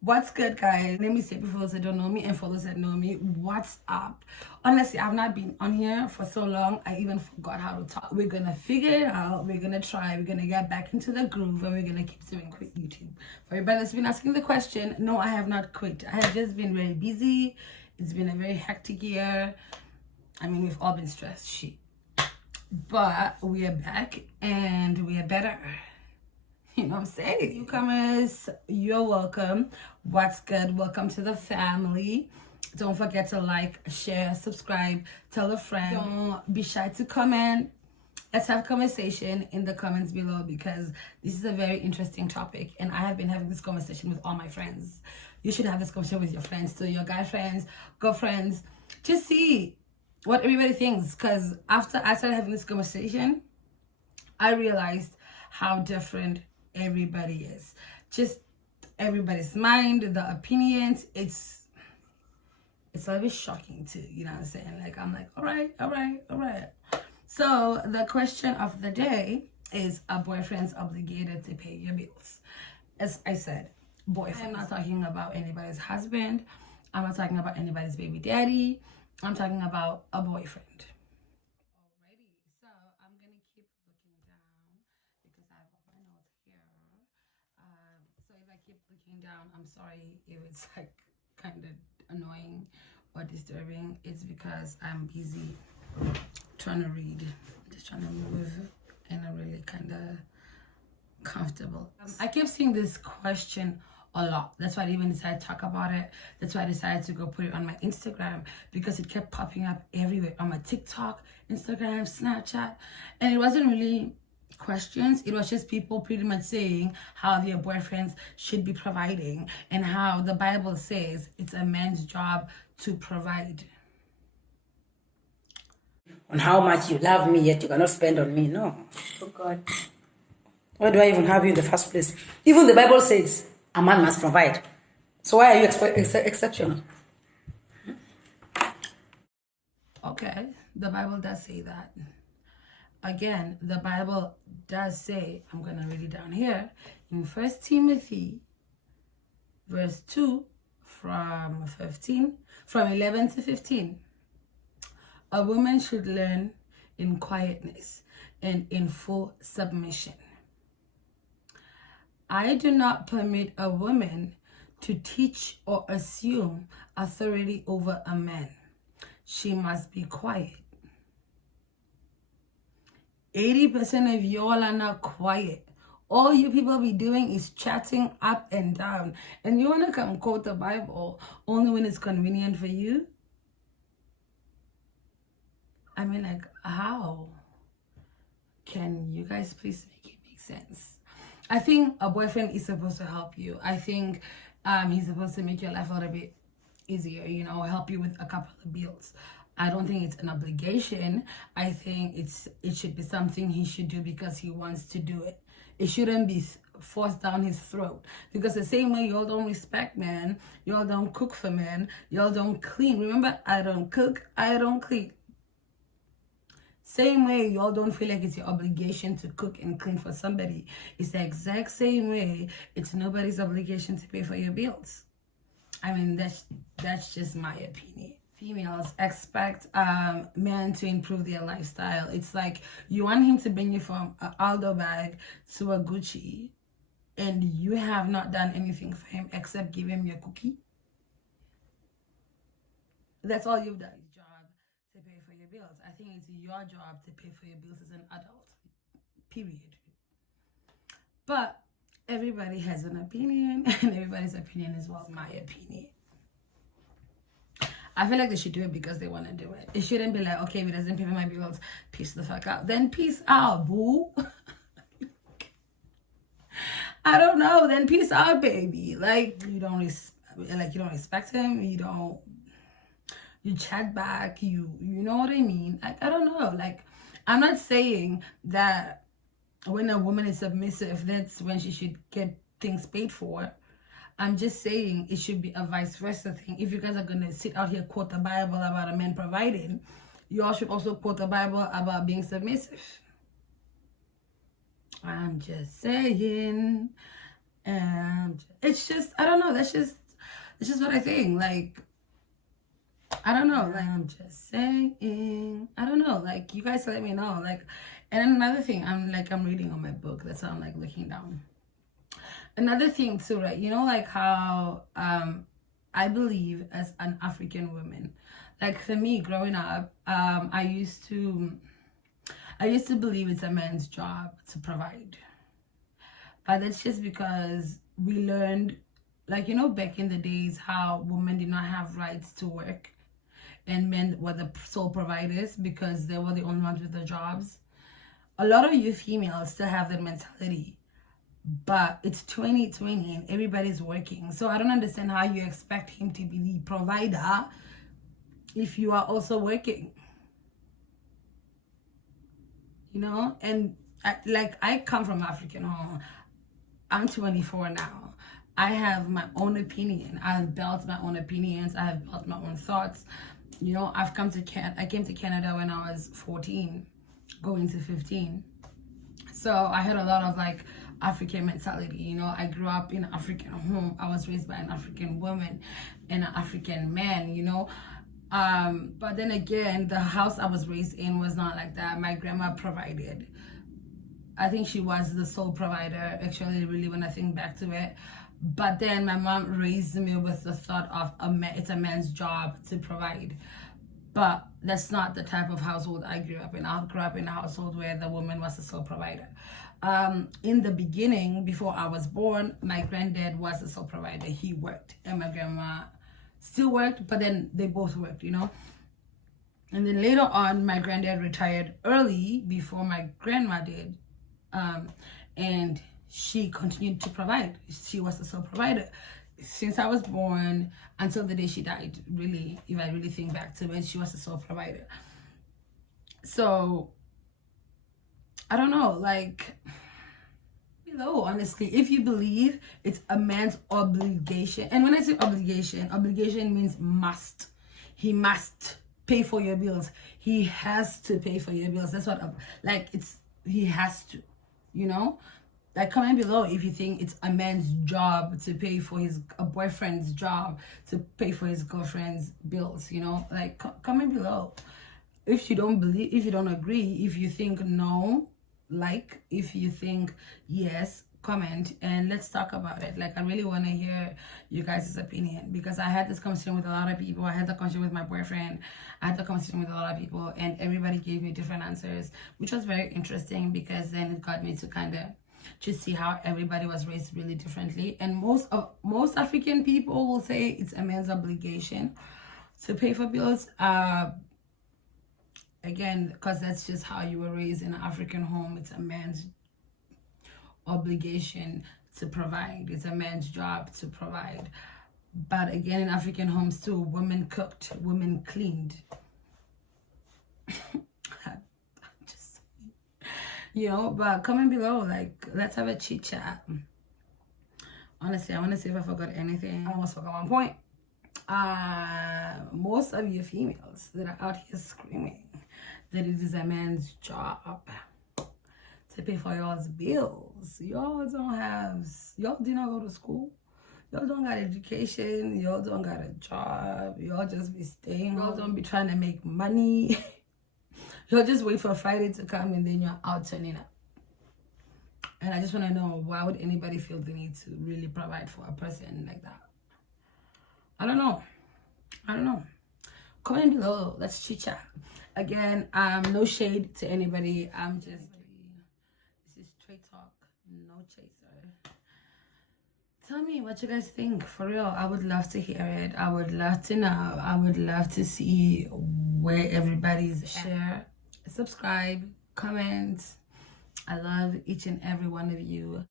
What's good, guys? Let me say before those that don't know me and for those that know me, what's up? Honestly, I've not been on here for so long, I even forgot how to talk. We're gonna figure it out. We're gonna try. We're gonna get back into the groove, and we're gonna keep doing quick YouTube. For everybody that's been asking the question, no, I have not quit. I have just been very busy. It's been a very hectic year. I mean, we've all been stressed, shit. But we are back, and we are better. You know what I'm saying? Newcomers, you're welcome. What's good? Welcome to the family. Don't forget to like, share, subscribe, tell a friend. Don't be shy to comment. Let's have conversation in the comments below, because this is a very interesting topic, and I have been having this conversation with all my friends. You should have this conversation with your friends too, your guy friends, girlfriends. Just see what everybody thinks, because after I started having this conversation, I realized how different everybody is. Just everybody's mind, the opinions, it's a little bit shocking too, you know what I'm saying? Like, I'm like, all right. So the question of the day is, are boyfriends obligated to pay your bills? As I said, boyfriend. I'm not talking about anybody's husband. I'm not talking about anybody's baby daddy. I'm talking about a boyfriend. Down, I'm sorry if it's like kind of annoying or disturbing. It's because I'm busy trying to read, just trying to move in a really kind of comfortable. I kept seeing this question a lot. That's why I even decided to talk about it. That's why I decided to go put it on my Instagram, because it kept popping up everywhere on my TikTok, Instagram, Snapchat, and it wasn't really questions. It was just people pretty much saying how their boyfriends should be providing, and how the Bible says it's a man's job to provide. On how much you love me, yet you cannot spend on me. No. Oh God. Why do I even have you in the first place? Even the Bible says a man must provide. So why are you exceptional? Okay, the Bible does say that. Again, the Bible does say, I'm going to read it down here, in 1 Timothy, verse 2, from 11 to 15. A woman should learn in quietness and in full submission. I do not permit a woman to teach or assume authority over a man. She must be quiet. 80% of y'all are not quiet. All you people be doing is chatting up and down. And you want to come quote the Bible only when it's convenient for you? I mean, like, how? Can you guys please make it make sense? I think a boyfriend is supposed to help you. I think he's supposed to make your life a little bit easier, you know, help you with a couple of bills. I don't think it's an obligation. I think it should be something he should do because he wants to do it. It shouldn't be forced down his throat. Because the same way y'all don't respect men, y'all don't cook for men, y'all don't clean. Remember, I don't cook, I don't clean. Same way y'all don't feel like it's your obligation to cook and clean for somebody. It's the exact same way it's nobody's obligation to pay for your bills. I mean, that's just my opinion. Females expect men to improve their lifestyle. It's like you want him to bring you from an Aldo bag to a Gucci, and you have not done anything for him except give him your cookie. That's all you've done. Job to pay for your bills. I think it's your job to pay for your bills as an adult. Period. But everybody has an opinion, and everybody's opinion is well my opinion. I feel like they should do it because they want to do it. It shouldn't be like, okay, if it doesn't pay for my bills, peace the fuck out. Then peace out, boo. I don't know. Then peace out, baby. Like, you don't respect him. You chat back. You know what I mean? Like, I don't know. Like, I'm not saying that when a woman is submissive, that's when she should get things paid for. I'm just saying it should be a vice versa thing. If you guys are gonna sit out here quote the Bible about a man providing, you all should also quote the Bible about being submissive. I'm just saying. And it's just, I don't know, it's just what I think. Like, I don't know, like, I'm just saying, I don't know, like, you guys let me know. Like, and another thing, I'm reading on my book, that's how I'm like looking down. Another thing too, right? You know, like how I believe as an African woman, like for me growing up, I used to believe it's a man's job to provide. But that's just because we learned, like, you know, back in the days how women did not have rights to work and men were the sole providers because they were the only ones with the jobs. A lot of you females still have that mentality, but it's 2020 and everybody's working. So I don't understand how you expect him to be the provider if you are also working, you know? And I come from African home. I'm 24 now. I have my own opinion. I've built my own opinions. I have built my own thoughts. You know, I came to Canada when I was 14, going to 15. So I had a lot of like African mentality. You know, I grew up in an African home. I was raised by an African woman and an African man, you know. But then again, the house I was raised in was not like that. My grandma provided. I think she was the sole provider, actually, really, when I think back to it. But then my mom raised me with the thought of it's a man's job to provide. But that's not the type of household I grew up in. I grew up in a household where the woman was the sole provider. In the beginning, before I was born, my granddad was the sole provider. He worked, and my grandma still worked, but then they both worked, you know. And then later on, my granddad retired early before my grandma did. And she continued to provide. She was the sole provider since I was born until the day she died. Really, if I really think back to it, she was the sole provider. So I don't know, like, you know, honestly, if you believe it's a man's obligation, and when I say obligation means must. He must pay for your bills. He has to pay for your bills. That's what, like, he has to. You know, like, comment below if you think it's a man's job to pay for a boyfriend's job to pay for his girlfriend's bills. You know, like, comment below if you don't believe, if you don't agree, if you think no, like, if you think yes, comment and let's talk about it. Like, I really want to hear you guys' opinion, because I had this conversation with a lot of people. I had the conversation with my boyfriend. I had the conversation with a lot of people, and everybody gave me different answers, which was very interesting, because then it got me to kind of just see how everybody was raised really differently. And most African people will say it's a man's obligation to pay for bills. Again, because that's just how you were raised in an African home. It's a man's obligation to provide. It's a man's job to provide. But again, in African homes too, women cooked, women cleaned. Just, you know, but comment below, like, let's have a chit chat. Honestly, I want to see if I forgot anything. I almost forgot one point. Most of you females that are out here screaming that it is a man's job to pay for y'all's bills. Y'all did not go to school. Y'all don't got education. Y'all don't got a job. Y'all just be staying. Y'all don't be trying to make money. Y'all just wait for Friday to come and then you're out turning up. And I just want to know, why would anybody feel the need to really provide for a person like that? I don't know. Comment below. Let's chit chat. Again, no shade to anybody. This is straight talk, no chaser. Tell me what you guys think, for real. I would love to hear it. I would love to know. I would love to see where everybody's share. Subscribe, comment. I love each and every one of you.